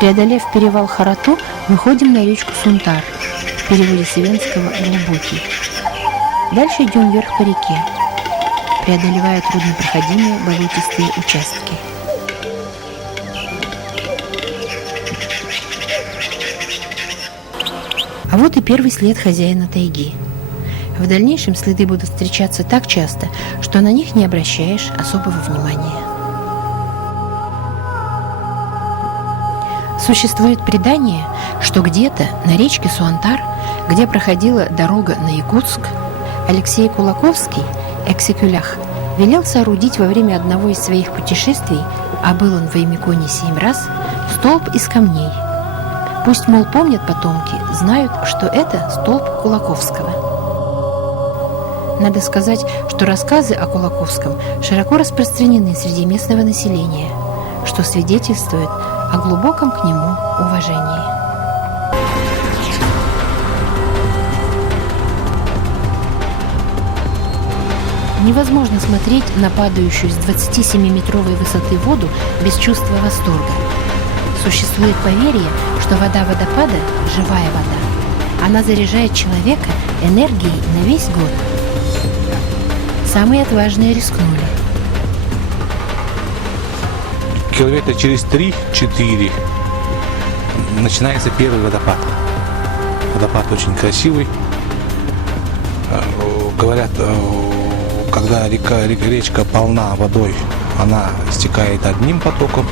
Преодолев перевал Харату, выходим на речку Сунтар, в переводе с ивенского «глубокий». Дальше идем вверх по реке, преодолевая труднопроходимые болотистые участки. А вот и первый след хозяина тайги. В дальнейшем следы будут встречаться так часто, что на них не обращаешь особого внимания. Существует предание, что где-то на речке Суантар, где проходила дорога на Якутск, Алексей Кулаковский, эксекюлях, велел соорудить во время одного из своих путешествий, а был он в Оймеконе 7 раз, столб из камней. Пусть, мол, помнят потомки, знают, что это столб Кулаковского. Надо сказать, что рассказы о Кулаковском широко распространены среди местного населения, что свидетельствует о глубоком к нему уважении. Невозможно смотреть на падающую с 27-метровой высоты воду без чувства восторга. Существует поверье, что вода водопада – живая вода. Она заряжает человека энергией на весь год. Самые отважные рискнули. Километра через 3-4 начинается первый водопад. Водопад очень красивый. Говорят, когда речка полна водой, она стекает одним потоком.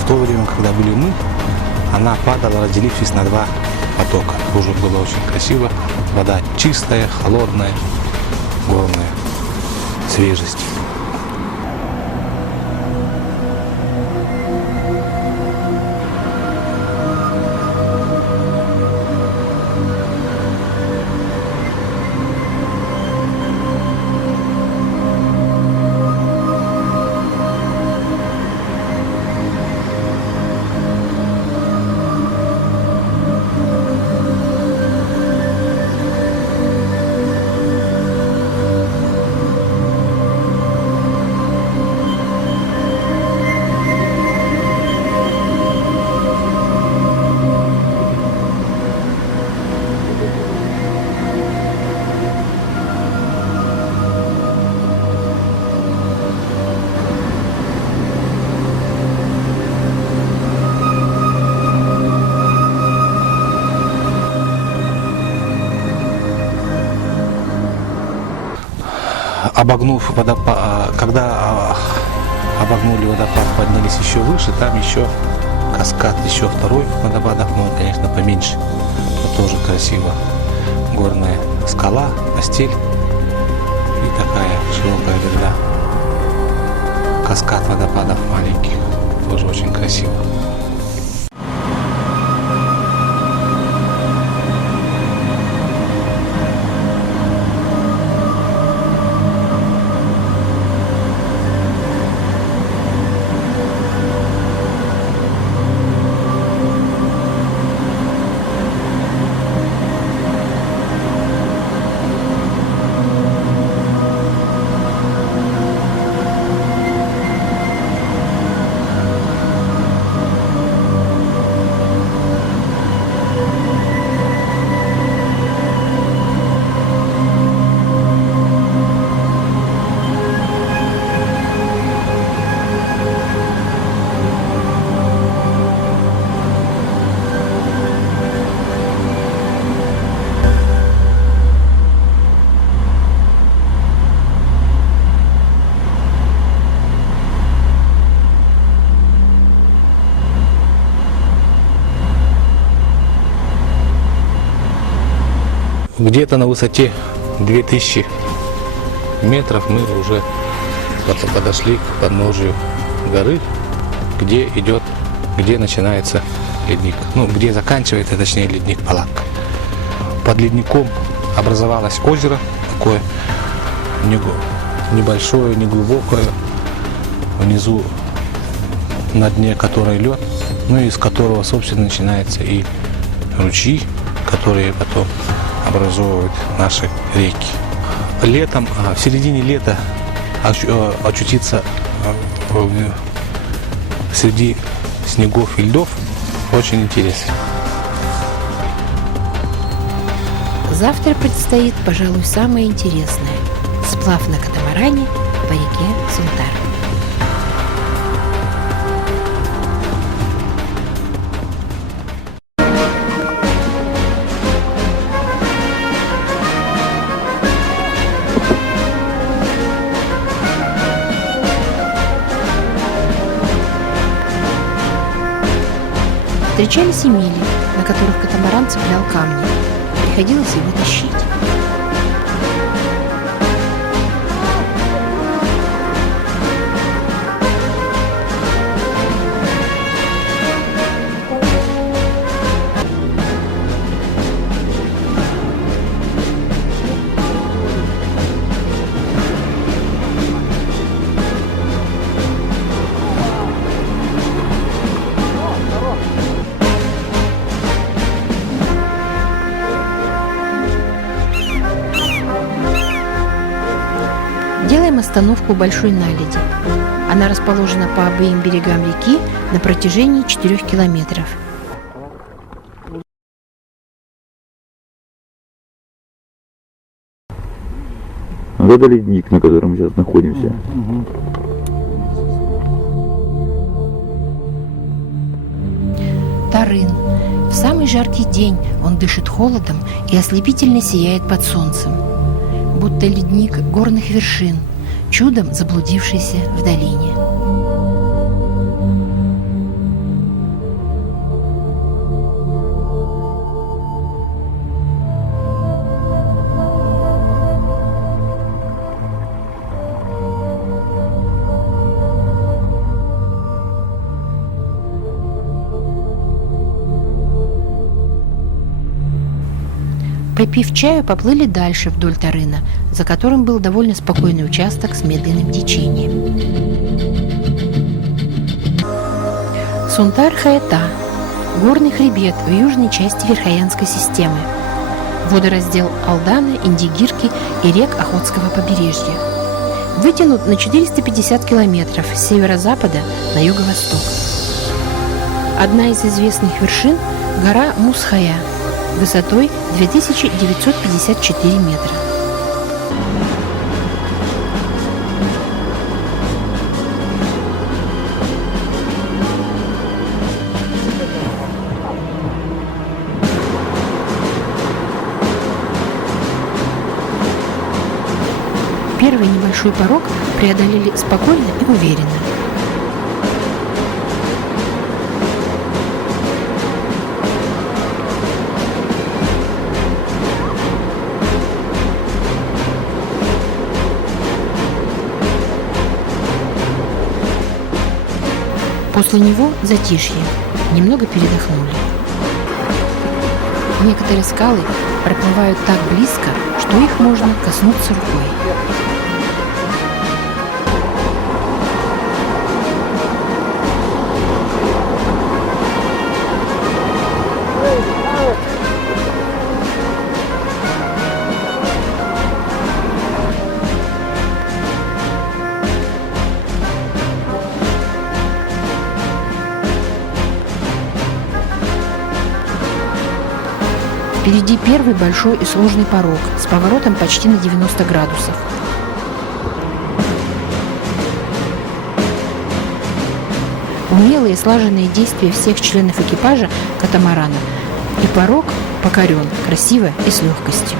В то время, когда были мы, она падала, разделившись на 2 потока. Тоже было очень красиво. Вода чистая, холодная, горная, свежесть. Обогнув водопад, когда обогнули водопад, поднялись еще выше, там еще каскад, еще второй водопад, но, конечно, поменьше, но тоже красиво. Горная скала, постель и такая широкая гряда. Каскад водопадов маленьких, тоже очень красиво. Где-то на высоте 2000 метров мы уже подошли к подножию горы, где начинается ледник. Ну, где заканчивается, точнее, ледник Палак. Под ледником образовалось озеро, такое небольшое, неглубокое, внизу на дне которой лед, ну и из которого, собственно, начинаются и ручьи, которые потом образовывают наши реки. Летом, в середине лета очутиться среди снегов и льдов очень интересен. Завтра предстоит, пожалуй, самое интересное – сплав на катамаране по реке Сунтар. Встречались и мили, на которых катамаран цеплял камни. Приходилось его тащить. Делаем остановку у Большой Наледи. Она расположена по обеим берегам реки на протяжении 4 километров. Вот это ледник, на котором мы сейчас находимся. Тарын. В самый жаркий день он дышит холодом и ослепительно сияет под солнцем, будто ледник горных вершин, чудом заблудившийся в долине. Попив чаю, поплыли дальше вдоль Тарына, за которым был довольно спокойный участок с медленным течением. Сунтар-Хаэта – горный хребет в южной части Верхоянской системы, водораздел Алдана, Индигирки и рек Охотского побережья. Вытянут на 450 километров с северо-запада на юго-восток. Одна из известных вершин – гора Мусхая, высотой 2954 метра. Первый небольшой порог преодолели спокойно и уверенно. После него затишье, немного передохнули. Некоторые скалы проплывают так близко, что их можно коснуться рукой. Впереди первый большой и сложный порог с поворотом почти на 90 градусов. Умелые и слаженные действия всех членов экипажа катамарана, и порог покорен красиво и с легкостью.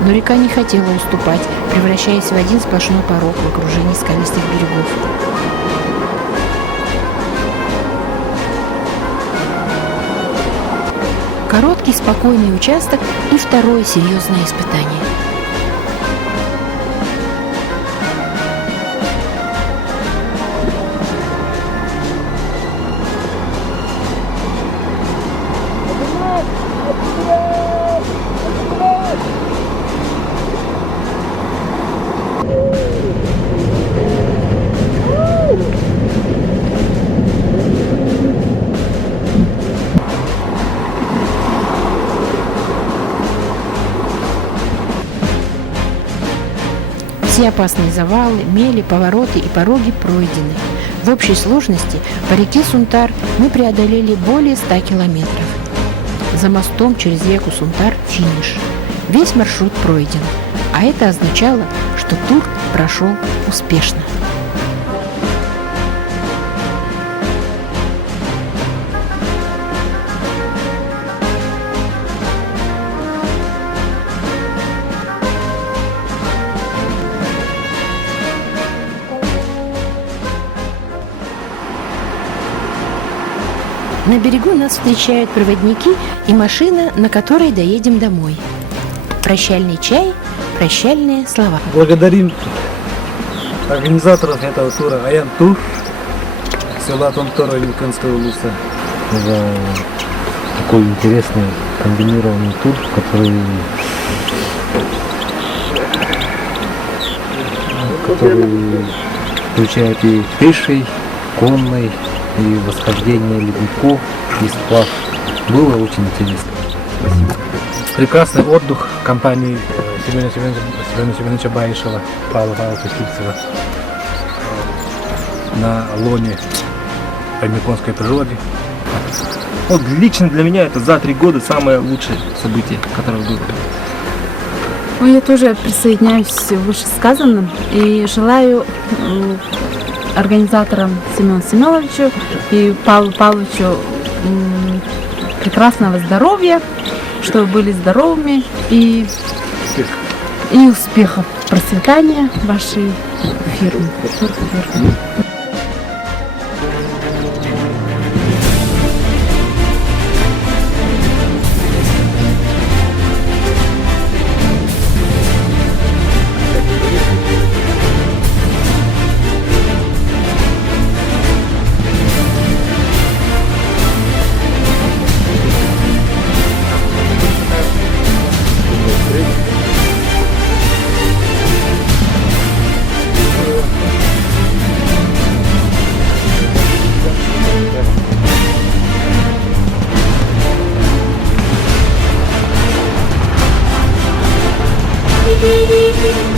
Но река не хотела уступать, превращаясь в один сплошной порог в окружении скалистых берегов. Короткий, спокойный участок и второе серьезное испытание. Все опасные завалы, мели, повороты и пороги пройдены. В общей сложности по реке Сунтар мы преодолели более 100 километров. За мостом через реку Сунтар финиш. Весь маршрут пройден, а это означало, что тур прошел успешно. На берегу нас встречают проводники и машина, на которой доедем домой. Прощальный чай, прощальные слова. Благодарим организаторов этого тура Аян Тур, села Тонтора Ильканской улицы, за такой интересный комбинированный тур, который включает и пеший, конный, и восхождение ледников, и сплав. Было очень интересно. Спасибо. прекрасный отдых компании Семена Семеновича Баишева, Павла Павловича Кипцева на лоне Аймяконской природе. Вот лично для меня это за 3 года самое лучшее событие, которое было. Ну, я тоже присоединяюсь к вышесказанным и желаю организаторам Семену Семеновичу и Павлу Павловичу прекрасного здоровья, чтобы были здоровыми и успехов, процветания вашей фирмы. Thank you.